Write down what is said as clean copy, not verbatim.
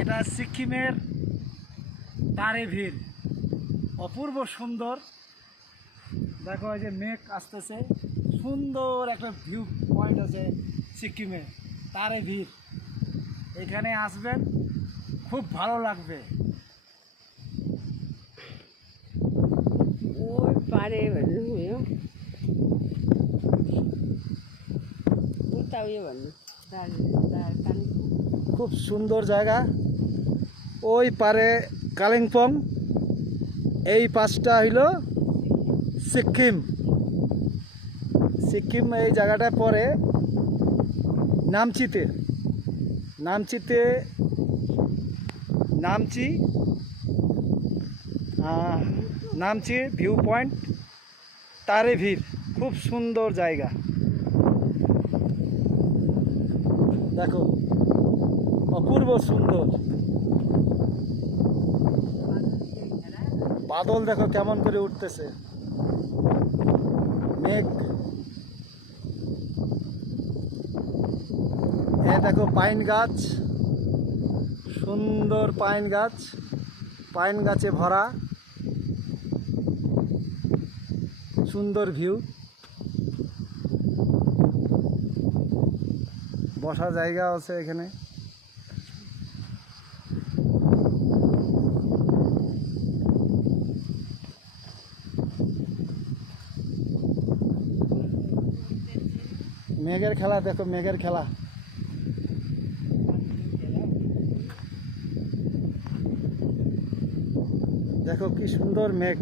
এটা সিকিমের তারেভির, অপূর্ব সুন্দর। দেখো এই যে মেঘ আসতেছে, সুন্দর একটা ভিউ পয়েন্ট আছে সিকিমে তারেভির। এখানে আসবেন, খুব ভালো লাগবে। ওই পারে খুব সুন্দর জায়গা। ওই পারে কালিম্পং, এই পাশটা হইল সিকিম। সিকিম এই জায়গাটা পরে নামচিতে, নামচিতে নামচি নামচি ভিউ পয়েন্ট তারেভির, খুব সুন্দর জায়গা। দেখো অপূর্ব সুন্দর। বাদল দেখো কেমন করে উঠতেছে, মেঘ। এ দেখো পাইন গাছ, সুন্দর পাইন গাছ, পাইন গাছে ভরা, সুন্দর ভিউ। বসার জায়গা আছে এখানে। মেঘের খেলা দেখো, মেঘের খেলা। দেখো কি সুন্দর মেঘ।